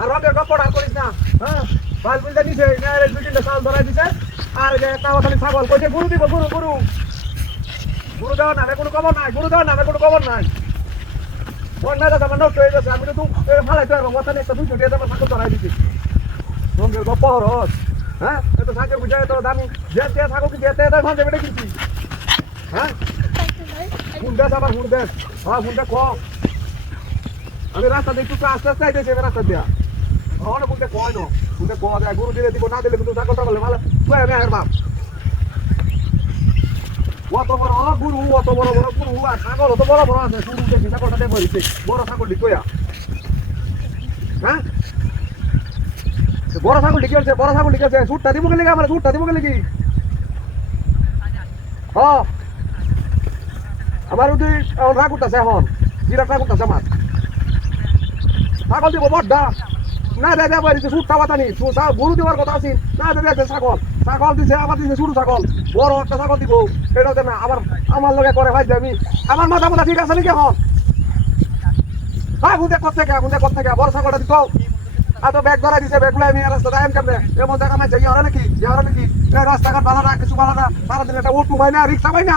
আর রঙের গপ্পটা করিস না। হ্যাঁ বাল বুলটা দিছে দুই তিনটা চাল ধরাই দিছে। আর যে একটা খালি ছাগল কইছে গরু দিব গরু গরু গরু দেওয়ার নামে কোনো খবর নাই, গরু দেওয়ার নামে কোনো খবর নাই। বন্যাটা আমার নষ্ট হয়ে গেছে, আমি তো ফালাইতে পারবো কথা নেই, একটা দুইশো দিয়ে আমার ছাগল ধরাই দিচ্ছি। রঙের গপ্প হরস। হ্যাঁ এত ছাগল বুঝাই তোর দামি যে ছাগল কি যেতে ভাঙে বেটে কিনছি। হ্যাঁ ফোন দেশ আবার ফোন দেশ। হ্যাঁ ফোনটা কম আমি রাস্তা দিয়ে একটু আস্তে আস্তে আইতেছি রাস্তা দিয়া। অনেক বলতে কয় না বলতে কয় দেয় গরু দিলে দিব না দিলে কিন্তু ছাগলটা বলে ভালো তুই আমি আর বাপ অত বড় গরু অত বড় বড় গরু আর ছাগল অত বড় বড় আছে শুরু দেখি ছাগলটা দেখো বড় ছাগল কইয়া। হ্যাঁ বড় ছাগল কি আছে বড় ছাগল কি আছে সুটটা দিব গেলে আমার সুটটা দিব গেলে কি হ্যাঁ আমার ওই রাগ উঠতেছে এখন বিরাট রাগ উঠতেছে আমার ছাগল দিব বড়টা না দাদা বাড়িতে সুটটা বাতানি গরু দেওয়ার কথা আছে না দাদা ছাগল ছাগল দিছে আবার দিছে শুরু ছাগল বড় একটা ছাগল দিব এটা না আবার আমার লগে করে ভাই আমি আমার মাথা মাথা ঠিক আছে নাকি এখন হ্যাঁ গুঁদে কোথেকে বড় ছাগলটা দিত আর তো ব্যাগ ধরা দিছে ব্যাগগুলো আমি রাস্তা দাম কেমনে এমন দেখা মাঝে ইয়ে নাকি রাস্তাঘাট ভালো না কিছু ভালো না সারাদিন একটা অটো হয় না রিক্সা হয় না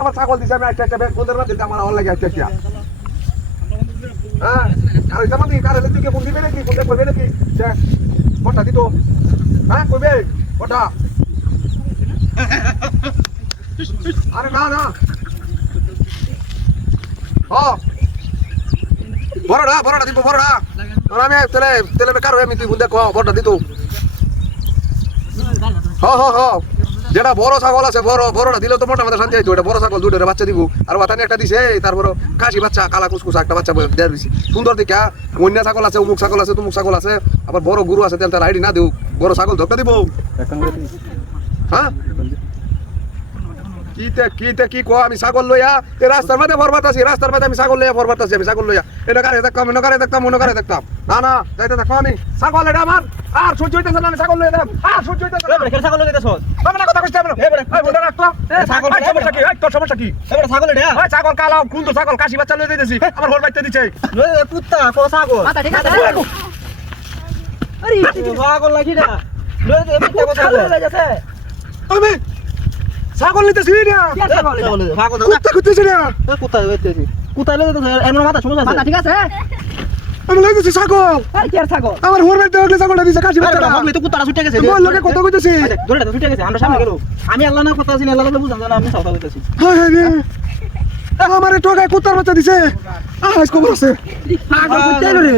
আমার ছাগল দিছে আমি একটা ব্যাগ কোদের মধ্যে আমার ভালো লাগে একটা হ্যাঁ আর ওই জামাতি কারে তুই ফোন দিবে নাকি ফোন করবে নাকি কটা দিত হ্যাঁ কইবে কটা আরে না না বড়টা দিব বড়টা আমি তেলে বেকার হয়ে আমি তুই ফোন দেখো বড়টা দিত যেটা বড় ছাগল আছে বড়টা দিলে তো মোটা মাথা শান্তি হইতো। এটা বড় ছাগল দুটো বাচ্চা দিব আর বাতানি একটা দিছে তারপর কাশি বাচ্চা কালা কুসকুসা একটা বাচ্চা দেওয়া দিছি সুন্দর দিকা অন্য ছাগল আছে অমুক ছাগল আছে তুমুক ছাগল আছে আবার বড় গরু আছে তার আইডি না দিও বড় ছাগল ধোকা দিব। হ্যাঁ কি কো আমি ছাগল লইয়া এই রাস্তার মধ্যে ফরবাতাছি রাস্তার মধ্যে আমি ছাগল লইয়া ফরবাতাছি আমি ছাগল লইয়া এটা কারে দেখতাম অন্য কারে দেখতাম না যাইতে দেখো আমি ছাগল এটা আমার আর সহ্য হইতেছে না আমি ছাগল লইয়া দেব আর সহ্য হইতেছে না এবারে ছাগল লইয়া দেছস বাবা না কথা কইছ আমরা এবারে এই বলটা রাখতো ছাগল সমস্যা কি তোর সমস্যা কি এবারে ছাগল এটা ওই ছাগল কালা কোন তো ছাগল কাশি বাচ্চা লইয়া দিতেছি আমার ঘর বাইতে দিছে লই কুত্তা কো ছাগল মাথা ঠিক আছে আরে ছাগল লাগি না লই দে কুত্তা কো ছাগল লই যাচ্ছে আমি ছাগল নিতেছি না ছাগল কুত্তা কুত্তেছি না কুত্তা লই তো এমন মাথা সমস্যা আছে মাথা ঠিক আছে আমি লই দিছি ছাগল আরে কি আর ছাগল আমার ঘর বাইতে হলে ছাগলটা দিছে কাশি বাচ্চাটা হগলে তো কুত্তাটা ছুটে গেছে তোর লগে কথা কইতেছি ধরে ছুটে গেছে আমরা সামনে গেল আমি আল্লাহ না কথা আছি আল্লাহ বুঝান জানা আমি সাউথা কইতেছি হ্যাঁ আমারে টোকায় কুত্তার বাচ্চা দিছে আজ খবর আছে ছাগল কুত্তা রে